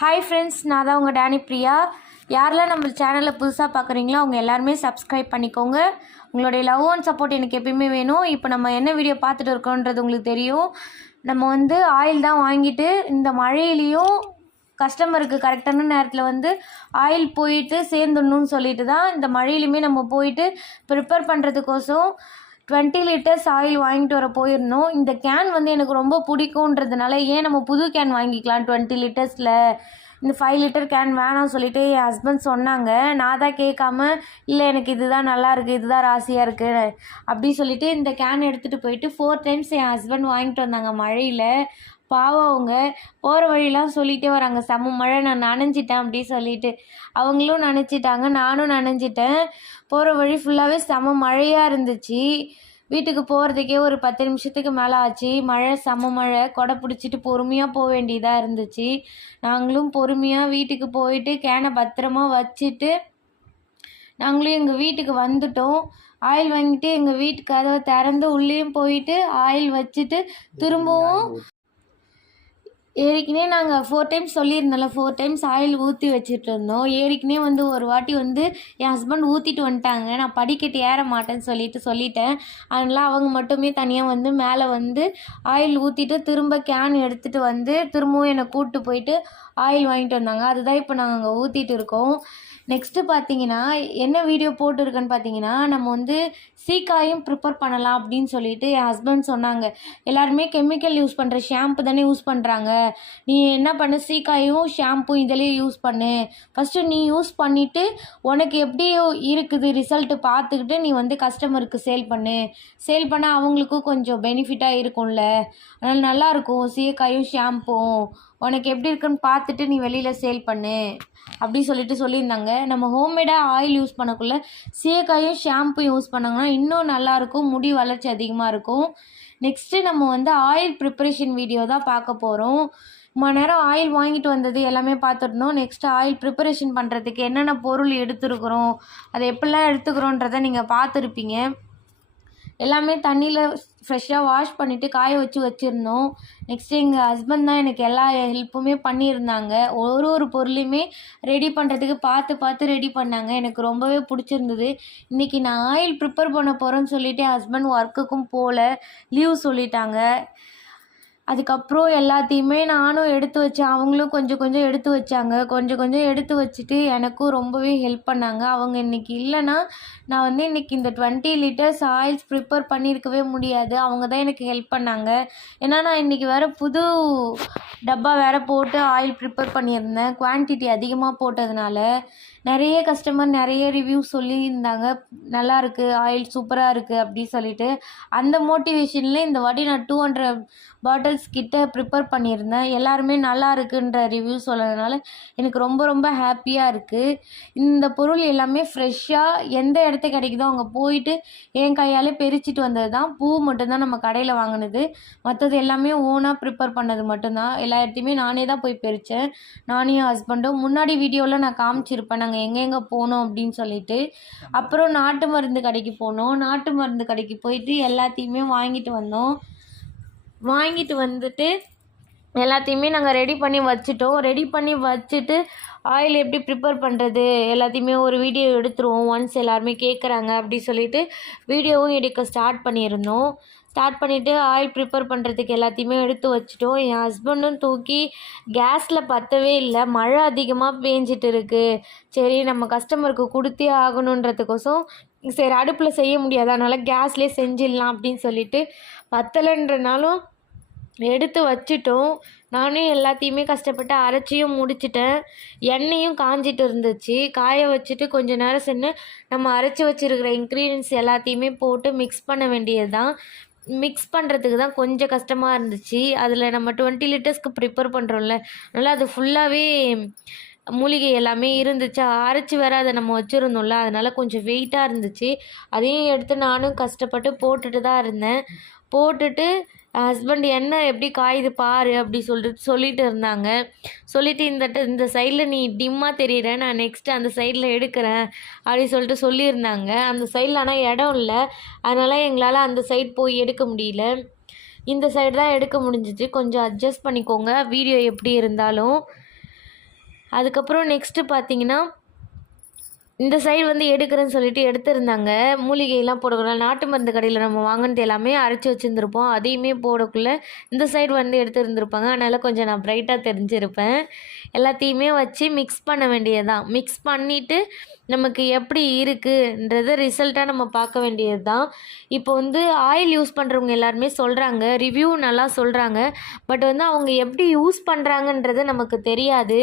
Hi friends, நான் தான் உங்கள் டேனி பிரியா. யாரெல்லாம் நம்ம சேனலில் புதுசாக பார்க்குறீங்களோ அவங்க எல்லாருமே சப்ஸ்கிரைப் பண்ணிக்கோங்க. உங்களுடைய லவ் அண்ட் சப்போர்ட் எனக்கு எப்பயுமே வேணும். இப்போ நம்ம என்ன வீடியோ பார்த்துட்டு இருக்கோன்றது உங்களுக்கு தெரியும். நம்ம ஆயில் தான் வாங்கிட்டு இந்த மழையிலையும் கஸ்டமருக்கு கரெக்டான நேரத்தில் ஆயில் போயிட்டு சேர்ந்துடணும்னு சொல்லிட்டு தான் இந்த மழையிலுமே நம்ம போயிட்டு ப்ரிப்பேர் பண்ணுறதுக்கோசம் 20 லிட்டர்ஸ் ஆயில் வாங்கிட்டு வர போயிருந்தோம். இந்த கேன் எனக்கு ரொம்ப பிடிக்குன்றதுனால ஏன் நம்ம புது கேன் வாங்கிக்கலாம் 20 லிட்டர்ஸில், இந்த 5 லிட்டர் கேன் வேணாம்னு சொல்லிட்டு என் ஹஸ்பண்ட் சொன்னாங்க. நான் தான் கேட்காம இல்லை எனக்கு இதுதான் நல்லா இருக்குது, இதுதான் ராசியாக இருக்குது அப்படி சொல்லிட்டு இந்த கேன் எடுத்துகிட்டு போயிட்டு 4 டைம்ஸ் என் ஹஸ்பண்ட் வாங்கிட்டு வந்தாங்க மழையில். பாவம் அவங்க போகிற வழியெலாம் சொல்லிகிட்டே வராங்க, செம்ம மழை, நான் நனைஞ்சிட்டேன் அப்படி சொல்லிட்டு. அவங்களும் நனைச்சிட்டாங்க, நானும் நனைஞ்சிட்டேன். போகிற வழி ஃபுல்லாகவே செம்ம மழையாக இருந்துச்சு. வீட்டுக்கு போகிறதுக்கே ஒரு 10 நிமிஷத்துக்கு மேலே ஆச்சு. மழை, செம்ம மழை. கொடை பிடிச்சிட்டு பொறுமையாக போக வேண்டியதாக இருந்துச்சு. நாங்களும் பொறுமையாக வீட்டுக்கு போயிட்டு கேனை பத்திரமா வச்சுட்டு நாங்களும் எங்கள் வீட்டுக்கு வந்துட்டோம். ஆயில் வாங்கிட்டு எங்கள் வீட்டு கதவை திறந்து உள்ளேயும் போயிட்டு ஆயில் வச்சுட்டு திரும்பவும் ஏற்கனவே நாங்கள் 4 டைம்ஸ் சொல்லியிருந்தோம்ல, 4 டைம்ஸ் ஆயில் ஊற்றி வச்சுட்டு இருந்தோம். ஏற்கனவே ஒரு வாட்டி என் ஹஸ்பண்ட் ஊற்றிட்டு வந்துட்டாங்க. நான் படிக்கட்டு ஏற மாட்டேன்னு சொல்லிட்டேன். அதனால் அவங்க மட்டுமே தனியாக மேலே ஆயில் ஊற்றிட்டு திரும்ப கேன் எடுத்துகிட்டு திரும்பவும் என்னை கூப்பிட்டு போயிட்டு ஆயில் வாங்கிட்டு வந்தாங்க. அதுதான் இப்போ நாங்கள் அங்கே ஊற்றிட்டு இருக்கோம். நெக்ஸ்ட்டு பார்த்தீங்கன்னா என்ன வீடியோ போட்டிருக்கேன்னு பார்த்தீங்கன்னா, நம்ம சீக்காயும் ப்ரிப்பேர் பண்ணலாம் அப்படின்னு சொல்லிட்டு என் ஹஸ்பண்ட் சொன்னாங்க. எல்லாருமே கெமிக்கல் யூஸ் பண்ணுற ஷாம்பு தானே யூஸ் பண்ணுறாங்க, நீ என்ன பண்ணு, சீக்காயும் ஷாம்பு இதிலே யூஸ் பண்ணு. ஃபஸ்ட்டு நீ யூஸ் பண்ணிவிட்டு உனக்கு எப்படி இருக்குது ரிசல்ட்டு பார்த்துக்கிட்டு நீ கஸ்டமருக்கு சேல் பண்ணு. சேல் பண்ணால் அவங்களுக்கும் கொஞ்சம் பெனிஃபிட்டாக இருக்கும்ல, அதனால் நல்லாயிருக்கும். சீக்காயும் ஷாம்பும் உனக்கு எப்படி இருக்குன்னு பார்த்துட்டு நீ வெளியில் சேல் பண்ணு அப்படி சொல்லியிருந்தாங்க. நம்ம ஹோம்மேடாக ஆயில் யூஸ் பண்ணக்குள்ள சீக்காயும் ஷாம்பு யூஸ் பண்ணாங்கன்னா இன்னும் நல்லாயிருக்கும், முடி வளர்ச்சி அதிகமாக இருக்கும். நெக்ஸ்ட்டு நம்ம ஆயில் ப்ரிப்பரேஷன் வீடியோ தான் பார்க்க போகிறோம். மணி நேரம் ஆயில் வாங்கிட்டு வந்தது எல்லாமே பார்த்துருந்தோம். நெக்ஸ்ட்டு ஆயில் ப்ரிப்பரேஷன் பண்ணுறதுக்கு என்னென்ன பொருள் எடுத்துருக்குறோம், அதை எப்படிலாம் எடுத்துக்கிறோன்றதை நீங்கள் பார்த்துருப்பீங்க. எல்லாமே தண்ணியில் ஃப்ரெஷ்ஷாக வாஷ் பண்ணிவிட்டு காய வச்சுருந்தோம். நெக்ஸ்ட்டு எங்கள் ஹஸ்பண்ட் தான் எனக்கு எல்லா ஹெல்ப்புமே பண்ணியிருந்தாங்க. ஒரு பொருளையுமே ரெடி பண்ணுறதுக்கு பார்த்து ரெடி பண்ணாங்க. எனக்கு ரொம்பவே பிடிச்சிருந்தது. இன்றைக்கி நான் ஆயில் ப்ரிப்பேர் பண்ண போகிறேன்னு சொல்லிவிட்டு என் ஹஸ்பண்ட் ஒர்க்குக்கும் போகல, லீவ் சொல்லிட்டாங்க. அதுக்கப்புறம் எல்லாத்தையுமே நானும் எடுத்து வச்சேன், அவங்களும் கொஞ்சம் எடுத்து வச்சாங்க. கொஞ்சம் எடுத்து வச்சுட்டு எனக்கும் ரொம்பவே ஹெல்ப் பண்ணாங்க. அவங்க இன்றைக்கி இல்லைன்னா நான் இன்றைக்கி இந்த 20 லிட்டர்ஸ் ஆயில்ஸ் ப்ரிப்பேர் பண்ணியிருக்கவே முடியாது. அவங்க தான் எனக்கு ஹெல்ப் பண்ணாங்க. ஏன்னா நான் இன்றைக்கி வேறு புது டப்பா வேறு போட்டு ஆயில் ப்ரிப்பேர் பண்ணியிருந்தேன். குவான்டிட்டி அதிகமாக போட்டதுனால நிறைய கஸ்டமர் நிறைய ரிவ்யூ சொல்லியிருந்தாங்க, நல்லாயிருக்கு, ஆயில் சூப்பராக இருக்குது அப்படி சொல்லிட்டு. அந்த மோட்டிவேஷனில் இந்த வாட்டி நான் 200 பாட்டில்ஸ் கிட்ட ப்ரிப்பேர் பண்ணியிருந்தேன். எல்லாருமே நல்லா இருக்குன்ற ரிவ்யூ சொன்னதுனால எனக்கு ரொம்ப ஹாப்பியாக இருக்குது. இந்த பொருள் எல்லாமே ஃப்ரெஷ்ஷாக எந்த இடத்து கிடைக்குதோ அங்கே போயிட்டு என் கையாலே பறிச்சிட்டு வந்தது தான். பூ மட்டும்தான் நம்ம கடையில் வாங்கினது, மற்றது எல்லாமே ஓனாக ப்ரிப்பேர் பண்ணது மட்டும்தான். எல்லா இடத்தையுமே நானே தான் போய் பறித்தேன், நானும் என் ஹஸ்பண்டும். முன்னாடி வீடியோவில் நான் காமிச்சிருப்பேன் நாங்கள் எங்கெங்கே போனோம் அப்படின்னு சொல்லிட்டு. அப்புறம் நாட்டு மருந்து கடைக்கு போனோம். நாட்டு மருந்து கடைக்கு போயிட்டு எல்லாத்தையுமே வாங்கிட்டு வந்தோம். வாங்கிட்டு வந்துட்டு எல்லாத்தையுமே நாங்கள் ரெடி பண்ணி வச்சுட்டு ஆயில் எப்படி ப்ரிப்பேர் பண்ணுறது எல்லாத்தையுமே ஒரு வீடியோ எடுத்துருவோம், ஒன்ஸ் எல்லாருமே கேட்குறாங்க அப்படி சொல்லிட்டு வீடியோவும் எடுக்க ஸ்டார்ட் பண்ணிவிட்டு ஆயில் ப்ரிப்பேர் பண்ணுறதுக்கு எல்லாத்தையுமே எடுத்து வச்சுட்டோம். என் ஹஸ்பண்டும் தூக்கி கேஸில் பற்றவே இல்லை, மழை அதிகமாக பேஞ்சிட்டு இருக்குது. சரி நம்ம கஸ்டமருக்கு கொடுத்தே ஆகணுன்றதுக்கோசம் சரி அடுப்பில் செய்ய முடியாது, அதனால் கேஸ்லேயே செஞ்சிடலாம் அப்படின்னு சொல்லிட்டு பத்தலைன்றனாலும் எடுத்து வச்சிட்டோம். நானும் எல்லாத்தையுமே கஷ்டப்பட்டு அரைச்சியும் முடிச்சிட்டேன். எண்ணெயும் காஞ்சிட்டு இருந்துச்சு. காய வச்சுட்டு கொஞ்சம் நேரம் சென்று நம்ம அரைச்சி வச்சுருக்கிற இன்க்ரீடியன்ஸ் எல்லாத்தையுமே போட்டு மிக்ஸ் பண்ண வேண்டியது தான். மிக்ஸ் பண்ணுறதுக்கு தான் கொஞ்சம் கஷ்டமாக இருந்துச்சு. அதில் நம்ம 20 லிட்டர்ஸ்க்கு ப்ரிப்பேர் பண்ணுறோம்ல, அதனால் அது ஃபுல்லாகவே மூலிகை எல்லாமே இருந்துச்சு. அரைச்சி வேறு அதை நம்ம வச்சுருந்தோம்ல, அதனால் கொஞ்சம் வெயிட்டாக இருந்துச்சு. அதையும் எடுத்து நானும் கஷ்டப்பட்டு போட்டுட்டு தான் இருந்தேன். போட்டுட்டு ஹஸ்பண்ட் எண்ணெய் எப்படி காயுது பாரு அப்படி சொல்லிட்டு இருந்தாங்க. சொல்லிவிட்டு இந்த சைடில் நீ டிம்மாக தெரியுற, நான் நெக்ஸ்ட்டு அந்த சைடில் எடுக்கிறேன் அப்படி சொல்லியிருந்தாங்க. அந்த சைடில் ஆனால் இடம் இல்லை, அதனால் எங்களால் அந்த சைடு போய் எடுக்க முடியல. இந்த சைடு தான் எடுக்க முடிஞ்சிச்சு. கொஞ்சம் அட்ஜஸ்ட் பண்ணிக்கோங்க வீடியோ எப்படி இருந்தாலும். அதுக்கப்புறம் நெக்ஸ்ட்டு பார்த்தீங்கன்னா இந்த சைடு வந்து எடுக்கிறேன்னு சொல்லிட்டு எடுத்திருந்தாங்க. மூலிகைலாம் போடக்கூடாது. நாட்டு மருந்து கடையில் நம்ம வாங்கினது எல்லாமே அரைச்சி வச்சுருந்துருப்போம். அதையுமே போடக்குள்ள இந்த சைடு வந்து எடுத்திருந்துருப்பாங்க. அதனால் கொஞ்சம் நான் பிரைட்டாக தெரிஞ்சிருப்பேன். எல்லாத்தையுமே வச்சு மிக்ஸ் பண்ண வேண்டியது தான். மிக்ஸ் பண்ணிவிட்டு நமக்கு எப்படி இருக்குன்றத ரிசல்ட்டாக நம்ம பார்க்க வேண்டியது தான். இப்போ வந்து ஆயில் யூஸ் பண்ணுறவங்க எல்லாருமே சொல்கிறாங்க, ரிவ்யூ நல்லா சொல்கிறாங்க. பட் வந்து அவங்க எப்படி யூஸ் பண்ணுறாங்கன்றது நமக்கு தெரியாது.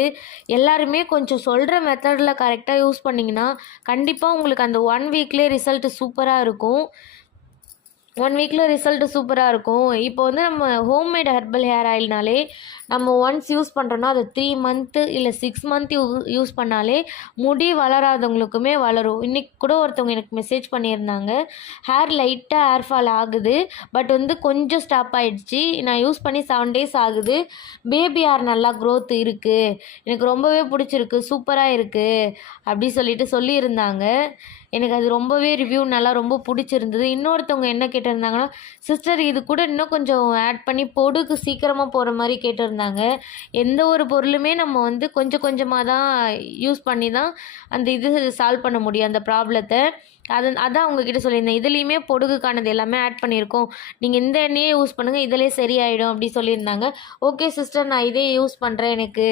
எல்லாருமே கொஞ்சம் சொல்கிற மெத்தடில் கரெக்டாக யூஸ் பண்ணிங்கன்னா கண்டிப்பாக உங்களுக்கு அந்த 1 வீக்லேயே ரிசல்ட்டு சூப்பராக இருக்கும். 1 வீக்கில் ரிசல்ட்டு சூப்பராக இருக்கும். இப்போ வந்து நம்ம ஹோம்மேட் ஹெர்பல் ஹேர் ஆயில்னாலே நம்ம ஒன்ஸ் யூஸ் பண்ணுறோன்னா அது 3 மந்த்து இல்லை 6 மந்த் யூஸ் பண்ணாலே முடி வளராதவங்களுக்குமே வளரும். இன்றைக்கி கூட ஒருத்தவங்க எனக்கு மெசேஜ் பண்ணியிருந்தாங்க, ஹேர் லைட்டாக ஹேர் ஃபால் ஆகுது, பட் வந்து கொஞ்சம் ஸ்டாப் ஆகிடுச்சு, நான் யூஸ் பண்ணி 7 டேஸ் ஆகுது, பேபி ஹேர் நல்லா க்ரோத் இருக்குது, எனக்கு ரொம்பவே பிடிச்சிருக்கு, சூப்பராக இருக்குது அப்படி சொல்லிட்டு சொல்லியிருந்தாங்க. எனக்கு அது ரொம்பவே ரிவ்யூ நல்லா ரொம்ப பிடிச்சிருந்தது. இன்னொருத்தவங்க என்ன கேட்டிருந்தாங்கன்னா, சிஸ்டர் இது கூட இன்னும் கொஞ்சம் ஆட் பண்ணி பொடுகு சீக்கிரமாக போகிற மாதிரி கேட்டிருந்தாங்க. எந்த ஒரு பொருளுமே நம்ம வந்து கொஞ்சம் கொஞ்சமாக தான் யூஸ் பண்ணி தான் அந்த இது சால்வ் பண்ண முடியும் அந்த ப்ராப்ளத்தை. அதான் உங்ககிட்ட சொல்லியிருந்தேன். இதுலேயுமே பொடுகுக்கானது எல்லாமே ஆட் பண்ணியிருக்கோம், நீங்கள் இந்த எண்ணெயே யூஸ் பண்ணுங்கள், இதிலே சரியாயிடும் அப்படி சொல்லியிருந்தாங்க. ஓகே சிஸ்டர், நான் இதே யூஸ் பண்ணுறேன், எனக்கு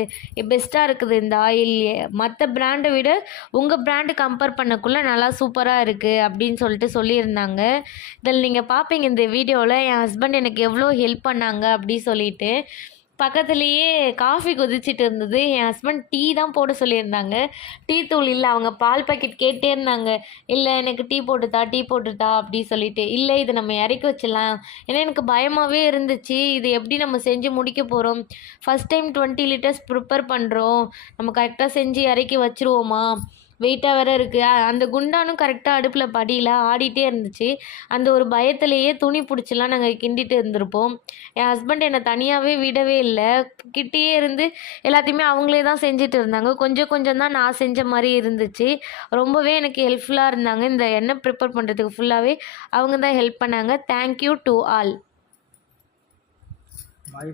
பெஸ்ட்டாக இருக்குது இந்த ஆயில், மற்ற பிராண்டை விட உங்கள் பிராண்டு கம்பேர் பண்ணக்குள்ளே நல்லா சூப்பராக இருக்குது அப்படின்னு சொல்லிட்டு சொல்லியிருந்தாங்க. இதில் நீங்கள் பார்ப்பீங்க இந்த வீடியோவில் என் ஹஸ்பண்ட் எனக்கு எவ்வளோ ஹெல்ப் பண்ணாங்க அப்படி சொல்லிட்டு. பக்கத்துலேயே காஃபி கொதிச்சிட்டு இருந்தது. என் ஹஸ்பண்ட் டீ தான் போட சொல்லியிருந்தாங்க. டீ தூள் இல்லை, அவங்க பால் பாக்கெட் கேட்டே இருந்தாங்க. இல்லை எனக்கு டீ போட்டுத்தா அப்படி சொல்லிட்டு. இல்லை இதை நம்ம இறக்கி வச்சிடலாம், ஏன்னா எனக்கு பயமாகவே இருந்துச்சு, இது எப்படி நம்ம செஞ்சு முடிக்க போகிறோம், ஃபஸ்ட் டைம் 20 லிட்டர்ஸ் ப்ரிப்பேர் பண்ணுறோம், நம்ம கரெக்டாக செஞ்சு இறக்கி வச்சுருவோமா, வெயிட்டாக வேறு இருக்குது. அந்த குண்டானும் கரெக்டாக அடுப்பில் படியில் ஆடிட்டே இருந்துச்சு. அந்த ஒரு பயத்திலேயே துணி பிடிச்சிலாம் நாங்கள் கிண்டிட்டு இருந்திருப்போம். என் ஹஸ்பண்ட் என்னை தனியாகவே விடவே இல்லை, கிட்டேயே இருந்து எல்லாத்தையுமே அவங்களே தான் செஞ்சுட்டு இருந்தாங்க. கொஞ்சம் கொஞ்சம் தான் நான் செஞ்ச மாதிரி இருந்துச்சு. ரொம்பவே எனக்கு ஹெல்ப்ஃபுல்லாக இருந்தாங்க. இந்த எண்ணெய் ப்ரிப்பேர் பண்ணுறதுக்கு ஃபுல்லாகவே அவங்க தான் ஹெல்ப் பண்ணாங்க. Thank you to all.